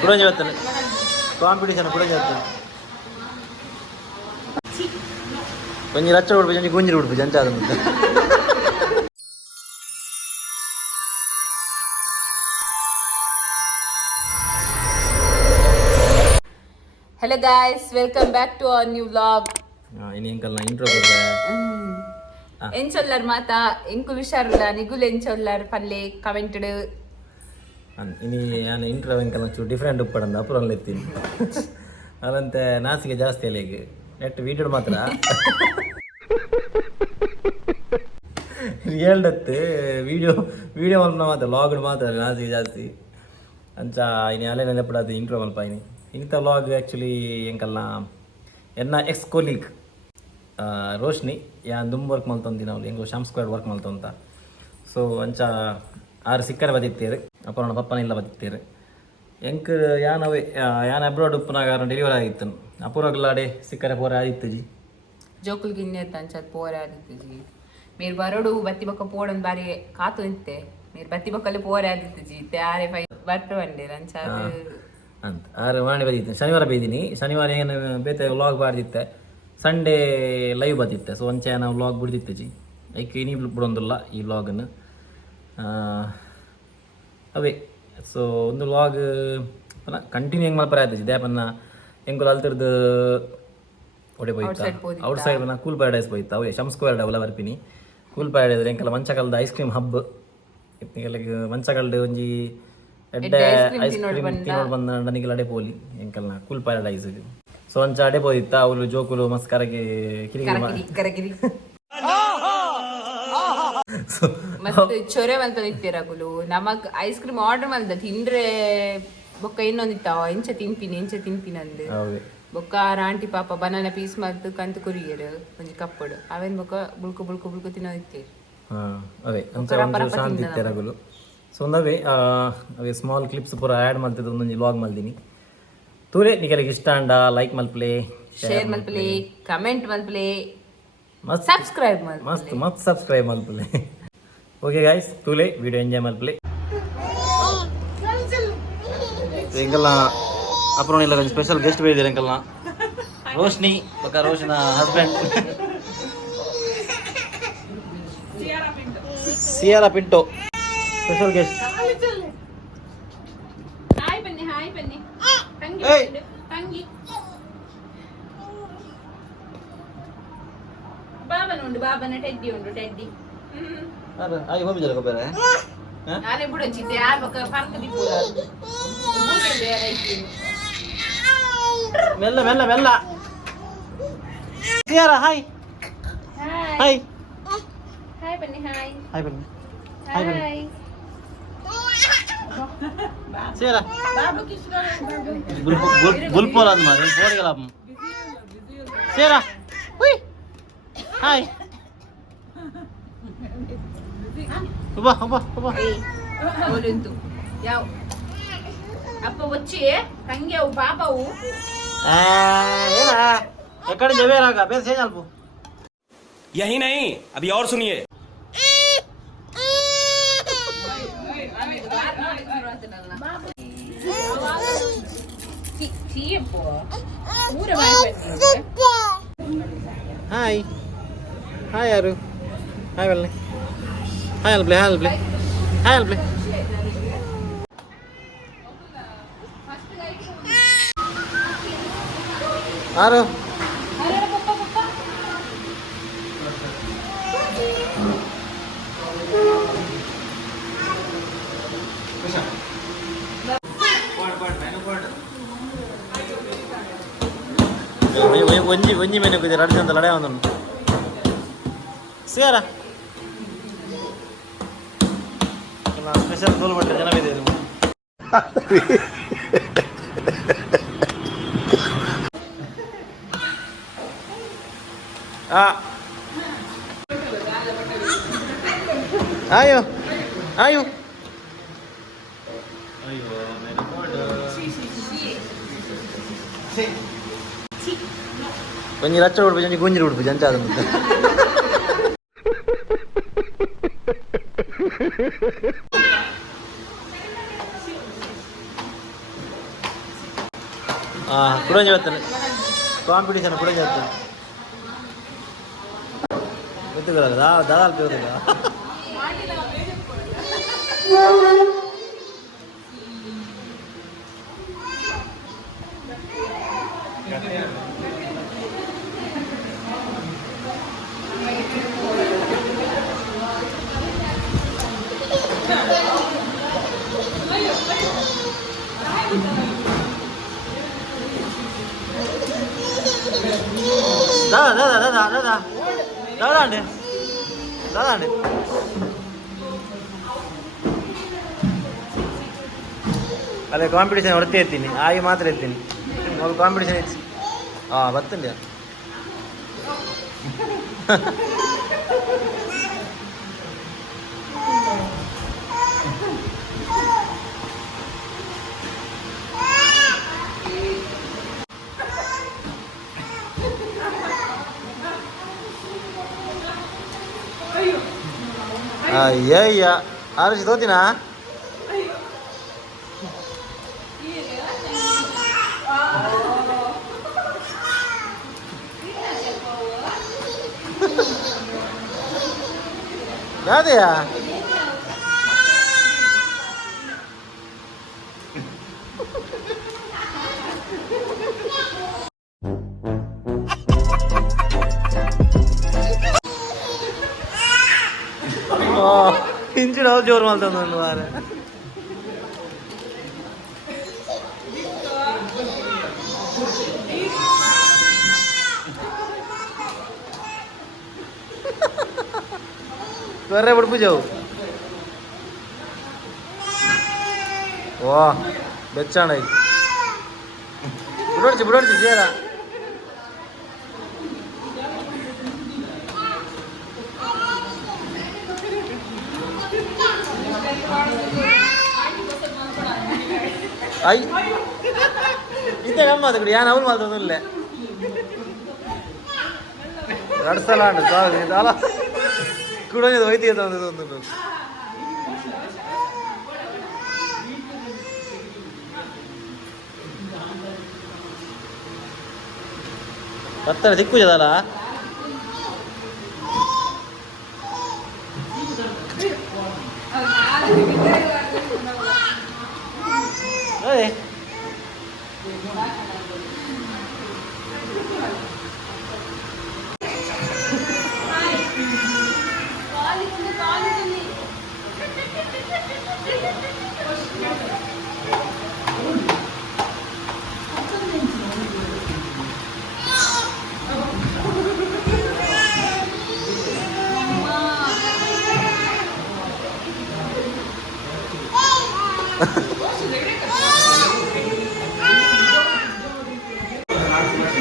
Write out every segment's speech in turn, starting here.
ಕುಡಂಜಿ ಬರ್ತಾನೆ ಕಾಂಪಿಟೇಷನ್ ಕುಡಂಜಿ ಬರ್ತಾನೆ ಕೊಂಚ ರಚ್ಚ ಉಡುಪು ಜಂಜಿ ಗುಂಜಿರು ಉಡುಪು ಜಂಚಾದ ಮುಂದೆ Hello guys, welcome back to our new vlog. Ini engkau na intro berapa? Encollar mata, engkau visharula, nigul encollar palle commented. Ini an intro engkau na cu different uppadanda, apuran lettin. Alante nasike jaasti lege. Net video matra. Real datte video malna matra vlog matra nasike jaasti. Ancha ini alena leppadadu intro malpa ini. ಇಂಥ vlog actually ಎಂಕಲ್ನ ಎನ್ನ X colleague Roshni ಯಾನ್ ದುಂಬ್ work ಮಲ್ತೊಂದು ನಾವು ಹೆಂಗೋ Sham square work ಮಲ್ತೊಂತ so ಅಂಚ ಆರು ಸಿಕ್ಕರೆ ಬದಿತ್ತೇರು ಅಪ್ಪ ಪಪ್ಪನ ಇಲ್ಲ ಬದಿತ್ತೇರು ಎಂಕ್ ಯಾನವೇ ಯಾನ್ ಅಬ್ರಾಡ್ ಉಪ್ಪನಾಗ ಡೆಲಿವರಿ ಆಗಿತ್ತು ಅಪೂರ್ವಗ್ಲಾಡೆ ಸಿಕ್ಕರೆ ಪೋರೆ ಆದಿತ್ತು ಜಿ ಜೋಕುಲ್ ಗಿನ್ನೆ ಅಂಚದ್ ಪೋರೆ ಆದಿತ್ತು ಜಿ మీరు బరోడు బత్తి బొక్క పోవడం బారి కాతు ఇంతే మీరు బత్తి బొక్కలు పోరే ఆదిತ್ತು ಜಿ ತ್ಯಾರೆ ಫೈ ಬರ್ತು ಬಂಡೆ ರಂಚಾದ ಅಂತ ಆರು ಮಾಡಿ ಬದಿತ್ತು ಶನಿವಾರ ಬೈದಿನಿ ಶನಿವಾರ ಏನು ಬೇತೆ ವ್ಲಾಗ್ ಬಾರ್ದಿತ್ತೆ ಸಂಡೇ ಲೈವ್ ಬದಿತ್ತೆ ಸೊ ಒಂಚೆ ನಾವು ವ್ಲಾಗ್ ಬಿಡ್ದಿತ್ತೆ ಜಿ ಐಕ್ ಇನಿ ಬಿಡೊಂದಿಲ್ಲ ಈ ವ್ಲಾಗನ್ನು ಅವೇ ಸೊ ಒಂದು ವ್ಲಾಗ್ ಕಂಟಿನ್ಯೂ ಹೆಂಗೆ ಮಲ್ಪರ ಆಯ್ತು ಜಿ ದೇಪನ್ನ ಹೆಂಗೆ ಅಲ್ತಿರ್ದು ಒಡೆ ಹೋಯ್ತಾ ಔಟ್ ಸೈಡ್ ಬನ್ನ ಕೂಲ್ ಪ್ಯಾರಡೈಸ್ ಹೋಯ್ತಾ ಅವೇ ಶಮ್ ಸ್ಕ್ವೇರ್ ಅವಲ್ಲ ಬರ್ಪಿನಿ ಕೂಲ್ ಪ್ಯಾರಡೈಸ್ ಎಂಕಲ್ಲ ಮಂಚಕಲ್ದ ಐಸ್ ಕ್ರೀಮ್ ಹಬ್ ಇತ್ನಿಗೆಲ್ಲ ಮಂಚಕಲ್ದು ಒಂಜಿ ಎಡ್ಡೆ ಐಸ್ ಕ್ರೀಮ್ ತಿನ್ನೋಡು ಬಂದ ನನಗೆ ಅಡೆ ಪೋಲಿ ಎಂಕಲ್ನ ಕೂಲ್ ಪ್ಯಾರಡೈಸ್ ಸೊ ಒಂಚ ಅಡೆ ಪೋದಿತ್ತ ಅವಳು ಜೋಕುಲು ಮಸ್ಕರಗೆ ಕಿರಿಕಿರಿ ಮತ್ತೆ ಚೊರೆ ಅಂತ ನಿಂತಿರಗುಲು ನಮಗ್ ಐಸ್ ಕ್ರೀಮ್ ಆರ್ಡರ್ ಮಾಡ್ದ ತಿಂದ್ರೆ ಬೊಕ್ಕ ಇನ್ನೊಂದಿತ್ತಾವ ಎಂಚ ತಿನ್ಪಿನ ಅಂದು ಬೊಕ್ಕ ಆಂಟಿ ಪಾಪ ಬನಾನ ಪೀಸ್ ಮಾಡ್ದು ಕಂತು ಕುರಿಯರು ಒಂಜಿ ಕಪ್ಪಡು ಅವೇನ್ ಬೊಕ್ಕ ಬುಳ್ಕು ಬುಳ್ಕು ಬುಳ್ಕು ತಿನ್ನೋದಿತ್ತೇರು ಅವೇ ಅಂತ ಶಾಂತಿ ಇತ್ತೆರಗುಲು ಸೊ ಒಂದವೇ ಅವೇ ಸ್ಮಾಲ್ ಕ್ಲಿಪ್ಸ್ ಪೂರ ಆ್ಯಡ್ ಮಾಡ್ತಿದ್ದು ಒಂದೊಂದು ವ್ಲಾಗ್ ಮಲ್ದಿನಿ ತೂಲೆ ನಿಗಲಿಗೆ ಇಷ್ಟ ಅಂಡ ಲೈಕ್ ಮಲ್ಪ್ಲೆ ಶೇರ್ ಮಲ್ಪ್ಲೆ ಕಮೆಂಟ್ ಮಲ್ಪ್ಲೆ ಸಬ್ಸ್ಕ್ರೈಬ್ ಮಸ್ತ್ ಸಬ್ಸ್ಕ್ರೈಬ್ ಮಲ್ಪ್ಲೆ ಓಕೆ ಗಾಯ್ಸ್ ತೂಲೆ ವಿಡಿಯೋ ಎಂಜಾಯ್ ಮಲ್ಪ್ಲೆ ಎಂಕಲ್ನ ಅಪ್ರೋಣ ಇಲ್ಲ ಸ್ಪೆಷಲ್ ಗೆಸ್ಟ್ ಬೇಯಿದ್ದಾರೆ ಎಂಕಲ್ನ ರೋಶ್ನಿ ಪಕ್ಕ ರೋಷನ husband Siyara Pinto special guest hi ಬನ್ನಿ ತಂಗಿ ಬಾಬನ ಟೆಡ್ಡಿ ಉಂಟು ಟೆಡ್ಡಿ ಆಯ್ ಹೋಗಿ ಜರ ಕೊಬ್ಬರ ನಾನೇ ಬಿಡಂಚಿದ್ದೆ ಯಾರು ಬಕ್ಕ ಫರ್ಕ್ ದಿಪ್ಪುಲ ಮೆಲ್ಲ ಸಿಯಾರಾ ಹಾಯ್ ಬನ್ನಿ Siara. Bulpolan mah, boleh gelap. Siara, wih, hai. Ubah. Boleh tu. Yau. Apa bocce? Tangga u bapa u. Ena. Ekar jabe raga, bes saya jalpu. यही नहीं अभी और सुनिए Hai Aru, hai Valne, hai Alble, Aru. ಒಂಜಿ menu ಕುದಿರ ಅರ್ಜಿ ಅಂತ ಲಡೆ ಒಂದು ಸಿಯಾರ special ತೋಲ್ ಬಟ್ಟೆ ಜನ ಬಿದ್ದಿದೆ ayo கொஞ்சம் ரச்ச உடுப்பு கொஞ்சம் குஞ்சிரு உடுப்பு ஜஞ்சாத முட்டை కూడా చెప్తాను కాంపిటీషన్ కూడా చెప్తాను పెద్దగా దాదాలు పెరుగుతుందా దాదా అండి అదే కాంపిటీషన్ ಹೊರತೆ ಎತ್ತೀನಿ ಆಗಿ ಮಾತ್ರ ಎತ್ತೀನಿ ಮೊದಲು ಕಾಂಪಿಟೇಷನ್ ಇತ್ತು ಬರ್ತೀನಿ ಅಯ್ಯಯ್ಯ ಆರುಷಿ ತೋತಿನಾ ಯಾವ್ದೆಯಾ ಇಂಚಿನ ಜೋರು ಮಾಡ್ತಾನೆ ಒಂದು ವಾರ ತ್ವರೆ ಬಿಡ್ಪು ಜಾವು ವಾಹ್ ಬೆಚ್ಚಾಣ ಬಿಡೋಡ್ಸಿ ಸೇರ ಅಯ್ಯ ಇಂತ ಗಮ್ಮತ್ ಕಡೆ ಯಾನ್ ಅವ್ರು ಮಾತಾಡೋದಿಲ್ಲ ನಡ್ಸಲ್ಲ ಅಲ್ಲ ಕುಡೋದು ಹೋಯ್ತು ಒಂದು ಪತ್ತರ ದಿಕ್ಕು ಜದಲ್ಲ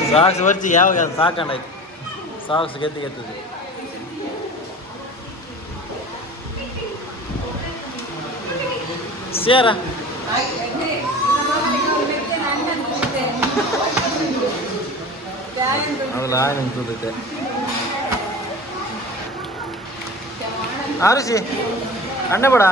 ಸಾಕ್ಸ್ ಬರ್ಚಿ ಯಾವಾಗ ಸಾಕಂಡಾಯ್ತು ಸಾಕ್ಸ್ ಗೆದ್ದದು Siara ಅದು ಲಾಯನ್ ಅಂತುತ್ತೆ ಆರುಷಿ ಅಣ್ಣ ಬೇಡ